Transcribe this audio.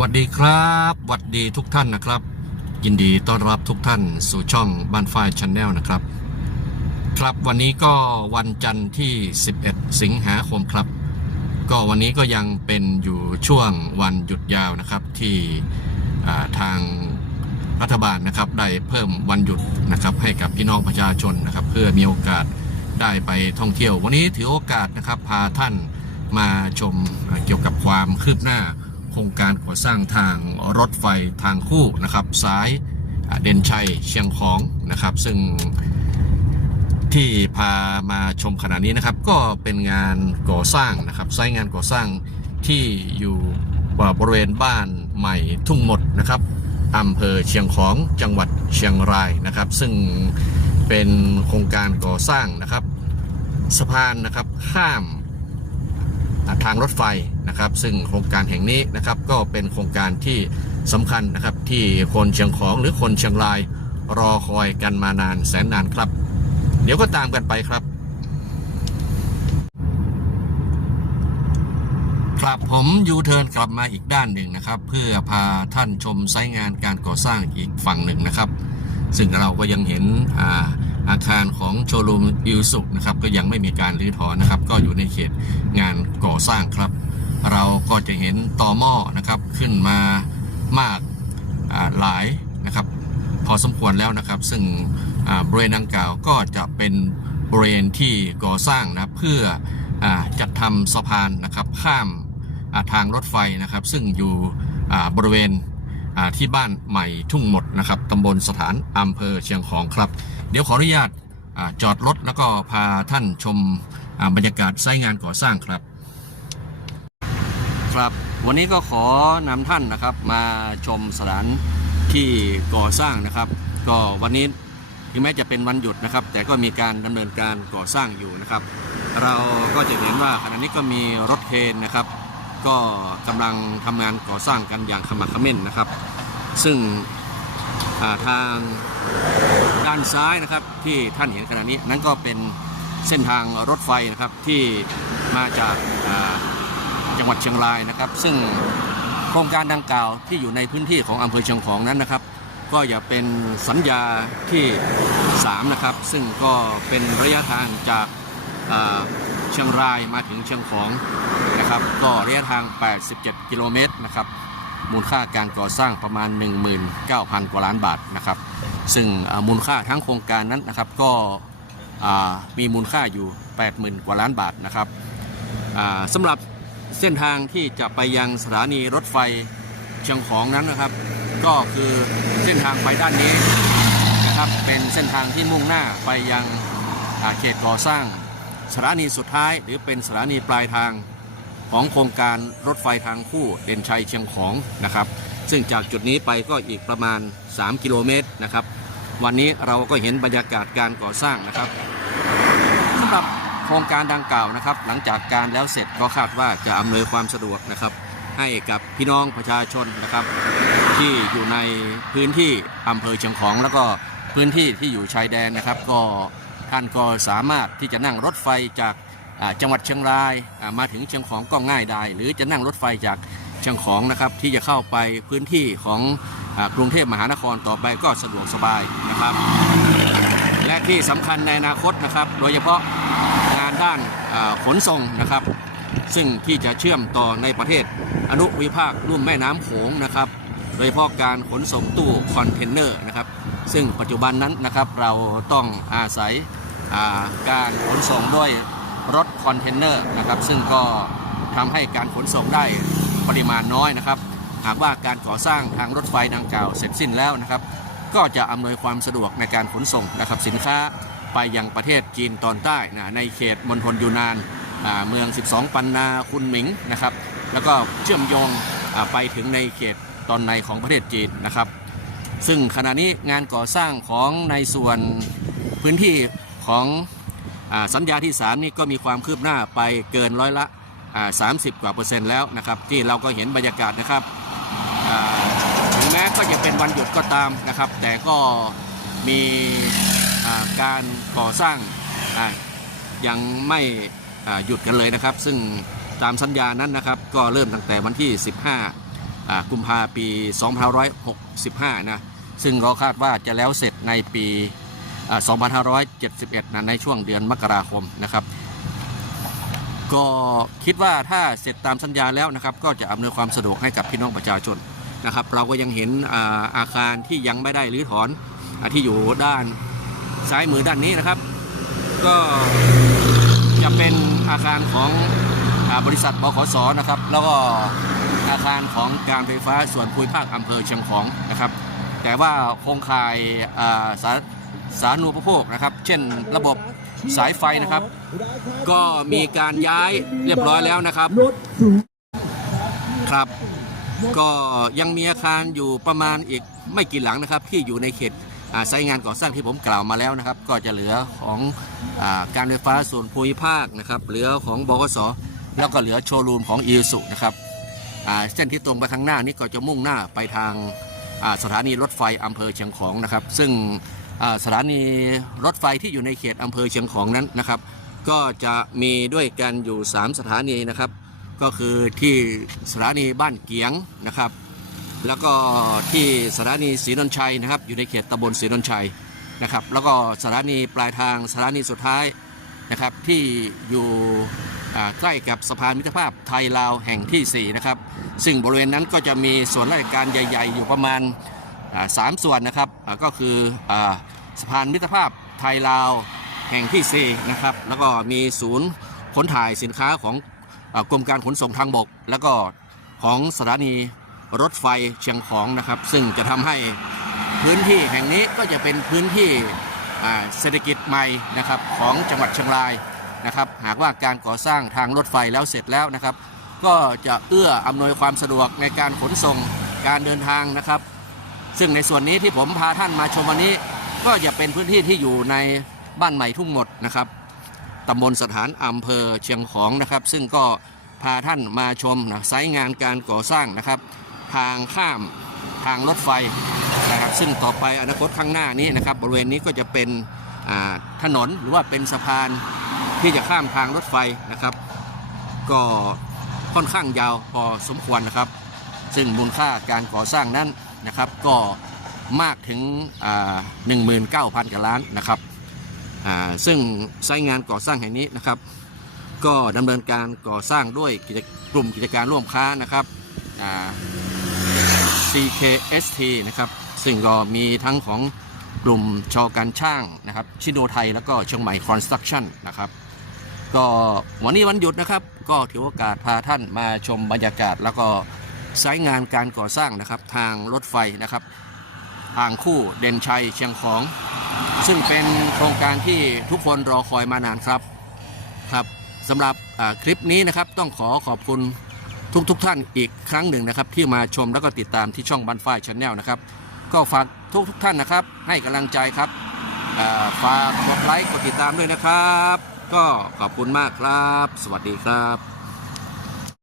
วัสดีครับหวัสดีทุกท่านนะครับ ยินดีต้อนรับทุกท่านสู่ช่องบ้านฝ้ายชาแนลนะครับ ครับวันนี้ก็วันจันทร์ที่ 11 สิงหาคมครับ ก็วันนี้ก็ยังเป็นอยู่ช่วงวันหยุดยาวนะครับที่อ่าทางรัฐบาลนะครับได้เพิ่มวันหยุดนะครับให้กับพี่น้องประชาชนนะครับ เพื่อมีโอกาส ได้ไปท่องเที่ยว วันนี้ถือโอกาสนะครับพาท่านมาชมเกี่ยวกับความคืบหน้า โครงการก่อสร้างทางรถไฟทางคู่นะครับสายเด่นชัยเชียงของนะครับ ซึ่งที่พามาชมขณะนี้นะครับ ก็เป็นงานก่อสร้างนะครับไซต์งานก่อสร้างที่อยู่บริเวณบ้านใหม่ทุ่งหมดนะครับอำเภอเชียงของจังหวัดเชียงรายนะครับ ซึ่ง เป็นโครงการก่อสร้างนะครับ สะพานนะครับข้ามทางรถไฟนะครับ ซึ่งโครงการแห่งนี้นะครับก็เป็นโครงการที่สำคัญนะครับที่คนเชียงของหรือคนเชียงรายรอคอยกันมานานแสนนานครับ เดี๋ยวก็ตามกันไปครับ ครับผมยูเทิร์นกลับมาอีกด้านหนึ่งนะครับ เพื่อพาท่านชมไซต์งานการก่อสร้างอีกฝั่งหนึ่งนะครับ ซึ่งเราก็ยังเห็นอาอาคารของโชว์รูมอิวสุนะครับก็ยังไม่มีการรื้อถอนนะครับ ก็อยู่ในเขตงานก่อสร้างครับ เราก็จะเห็นต่อหม้อนะครับขึ้นมามากาหลายนะครับ พอสมควรแล้วนะครับ ซึ่งบริเวณดังกล่าวก็จะเป็นบริเวณที่ก่อสร้างนะเพื่ออจัดทำสะพานนะครับข้ามาทางรถไฟนะครับ ซึ่งอยู่บริเวณ ที่บ้านใหม่ทุ่งหมดนะครับตำบลสถานอำเภอเชียงของครับ เดี๋ยวขออนุญาตอจอดรถแล้วก็พาท่านชมบรรยากาศไซต์งานก่อสร้างครับ ครับวันนี้ก็ขอนำท่านนะครับมาชมสถานที่ก่อสร้างนะครับ ก็วันนี้ถึงแม้จะเป็นวันหยุดนะครับ แต่ก็มีการดำเนินการก่อสร้างอยู่นะครับ เราก็จะเห็นว่าขณะนี้ก็มีรถเคนนะครับ ก็กำลังทำงานก่อสร้างกันอย่างขมักเขม้นนะครับ ซึ่งาทางด้านซ้ายนะครับที่ท่านเห็นขณะนี้นั่นก็เป็นเส้นทางรถไฟนะครับที่มาจากาจังหวัดเชียงรายนะครับ ซึ่งโครงการดังกล่าวที่อยู่ในพื้นที่ของอำเภอเชียงของนั้นนะครับ ก็อย่าเป็นสัญญาที่3นะครับซึ่งก็เป็นระยะทางจาก เชียงรายมาถึงเชียงของนะครับก็ระยะทาง 87 กิโลเมตรนะครับมูลค่าการก่อสร้างประมาณ 19,000 กว่าล้านบาทนะครับ ซึ่งมูลค่าทั้งโครงการนั้นนะครับก็มีมูลค่าอยู่ 80,000 กว่าล้านบาทนะครับสำหรับเส้นทางที่จะไปยังสถานีรถไฟเชียงของนั้นนะครับ ก็คือเส้นทางไปด้านนี้นะครับเป็นเส้นทางที่มุ่งหน้าไปยังเขตก่อสร้าง สถานีสุดท้ายหรือเป็นสถานีปลายทางของโครงการรถไฟทางคู่เด่นชัยเชียงของนะครับ ซึ่งจากจุดนี้ไปก็อีกประมาณ 3 กิโลเมตรนะครับ วันนี้เราก็เห็นบรรยากาศการก่อสร้างนะครับสำหรับโครงการดังกล่าวนะครับ หลังจากการแล้วเสร็จก็คาดว่าจะอำนวยความสะดวกนะครับ ให้กับพี่น้องประชาชนนะครับ ที่อยู่ในพื้นที่อำเภอเชียงของ แล้วก็พื้นที่ที่อยู่ชายแดนนะครับ ก็ ท่านก็สามารถที่จะนั่งรถไฟจากจังหวัดเชียงรายมาถึงเชียงของก็ง่ายได้ หรือจะนั่งรถไฟจากเชียงของนะครับที่จะเข้าไปพื้นที่ของกรุงเทพมหานครต่อไปก็สะดวกสบายนะครับ และที่สำคัญในอนาคตนะครับ โดยเฉพาะงานด้านขนส่งนะครับ ซึ่งที่จะเชื่อมต่อในประเทศอนุวิภาคลุ่มแม่น้ำโขงนะครับ โดยเฉพาะการขนส่งตู้คอนเทนเนอร์นะครับ ซึ่งปัจจุบันนั้นนะครับเราต้องอาศัยาการขนส่งด้วยรถคอนเทนเนอร์นะครับซึ่งก็ทำให้การขนส่งได้ปริมาณน้อยนะครับหากว่าการก่อสร้างทางรถไฟดังกล่าวเสร็จสิ้นแล้วนะครับ ก็จะอำนวยความสะดวกในการขนส่งนะครับสินค้าไปยังประเทศจีนตอนใต้นะในเขตมณฑลยูนานาเมือง 12 ปันนาคุนหมิงนะครับ แล้วก็เชื่อมโยงไปถึงในเขตตอนในของประเทศจีนนะครับ ซึ่งขณะนี้งานก่อสร้างของในส่วนพื้นที่ของอสัญญาที่3นี่ก็มีความคืบหน้าไปเกินร้อยละ 30 กว่าเปอร์เซ็นต์แล้วนะครับที่เราก็เห็นบรรยากาศนะครับถึงแม้ก็จะเป็นวันหยุดก็ตามนะครับ แต่ก็มีการก่อสร้างยังไม่หยุดกันเลยนะครับ ซึ่งตามสัญญานั้นนะครับ ก็เริ่มตั้งแต่วันที่ 15อ่า กุมภาปี 2565 นะ ซึ่งเราคาดว่าจะแล้วเสร็จในปี 2571 นะในช่วงเดือนมกราคมนะครับ ก็คิดว่าถ้าเสร็จตามสัญญาแล้วนะครับ ก็จะอำนวยความสะดวกให้กับพี่น้องประชาชนนะครับ เราก็ยังเห็นอาอาคารที่ยังไม่ได้รื้อถอนอที่อยู่ด้านซ้ายมือด้านนี้นะครับ ก็จะเป็นอาคารของอบริษัทบขสนะครับ แล้วก็ อาคารของการไฟฟ้าส่วนภูมิภาคอำเภอเชียงของนะครับ แต่ว่าโครงข่ายสาสาธารณูปโภคนะครับ เช่นระบบสายไฟนะครับ ก็มีการย้ายเรียบร้อยแล้วนะครับครับ ก็ยังมีอาคารอยู่ประมาณอีกไม่กี่หลังนะครับ ที่อยู่ในเขตอ่าไซต์งานก่อสร้างที่ผมกล่าวมาแล้วนะครับ ก็จะเหลือของอการไฟฟ้าส่วนภูมิภาคนะครับ เหลือของบกสแล้วก็เหลือโชว์รูมของอีสุนะครับ เส้นที่ตรงไปข้างหน้านี้ก็จะมุ่งหน้าไปทางสถานีรถไฟอำเภอเชียงของนะครับ ซึ่งสถานีรถไฟที่อยู่ในเขตอำเภอเชียงของนั้นนะครับ ก็จะมีด้วยกันอยู่ 3 สถานีนะครับ ก็คือที่สถานีบ้านเกียงนะครับ แล้วก็ที่สถานีศรีนนทชัยนะครับ อยู่ในเขตตำบลศรีนนทชัยนะครับ แล้วก็สถานีปลายทางสถานีสุดท้าย นะครับที่อยู่ใกล้กับสะพานมิตรภาพไทยลาวแห่งทีสี่ 4 นะครับ ซึ่งบริเวณนั้นก็จะมีส่วนราชการใหญ่ ๆ อยู่ประมาณอ่าสามส่วนนะครับก็คืออสะพานมิตรภาพไทยลาวแห่งที่ 4 นะครับ แล้วก็มีศูนย์ขนถ่ายสินค้าของอกรมการขนส่งทางบก แล้วก็ของสถานีรถไฟเชียงของนะครับ ซึ่งจะทำให้พื้นที่แห่งนี้ก็จะเป็นพื้นที่ เศรษฐกิจใหม่นะครับของจังหวัดเชียงรายนะครับ หากว่าการก่อสร้างทางรถไฟแล้วเสร็จแล้วนะครับ ก็จะเอื้ออำนวยความสะดวกในการขนส่งการเดินทางนะครับ ซึ่งในส่วนนี้ที่ผมพาท่านมาชมวันนี้ ก็จะเป็นพื้นที่ที่อยู่ในบ้านใหม่ทุ่งหมดนะครับตำบลสถานอำเภอเชียงของนะครับ ซึ่งก็พาท่านมาชมนะไซต์งานการก่อสร้างนะครับ ทางข้ามทางรถไฟ ซึ่งต่อไปอนาคตข้างหน้านี้นะครับบริเวณนี้ก็จะเป็นถนนหรือว่าเป็นสะพานที่จะข้ามทางรถไฟนะครับ ก็ค่อนข้างยาวพอสมควรนะครับ ซึ่งมูลค่าการก่อสร้างนั้นนะครับก็มากถึงอ่า19,000กว่าล้านนะครับซึ่งไซต์งานก่อสร้างแห่งนี้นะครับ ก็ดำเนินการก่อสร้างด้วยกกลุ่มกิจการร่วมค้านะครับ CKST นะครับ ซึ่งก็มีทั้งของกลุ่มชอการช่างนะครับ ชิโนไทยแล้วก็เชียงใหม่คอนสตรักชั่นนะครับ ก็วันนี้วันหยุดนะครับ ก็ถือโอกาสพาท่านมาชมบรรยากาศ แล้วก็สายงานการก่อสร้างนะครับ ทางรถไฟนะครับทางคู่เด่นชัยเชียงของ ซึ่งเป็นโครงการที่ทุกคนรอคอยมานานครับครับสำหรับคลิปนี้นะครับต้องขอขอบคุณทุกทุกๆท่านอีกครั้งหนึ่งนะครับ ที่มาชมแล้วก็ติดตามที่ช่องบันฝ้ายชาแนลนะครับ ก็ฝากทุกทุกท่านนะครับ ให้กำลังใจครับฝากกดไลค์กดติดตามด้วยนะครับ ก็ขอบคุณมากครับ สวัสดีครับ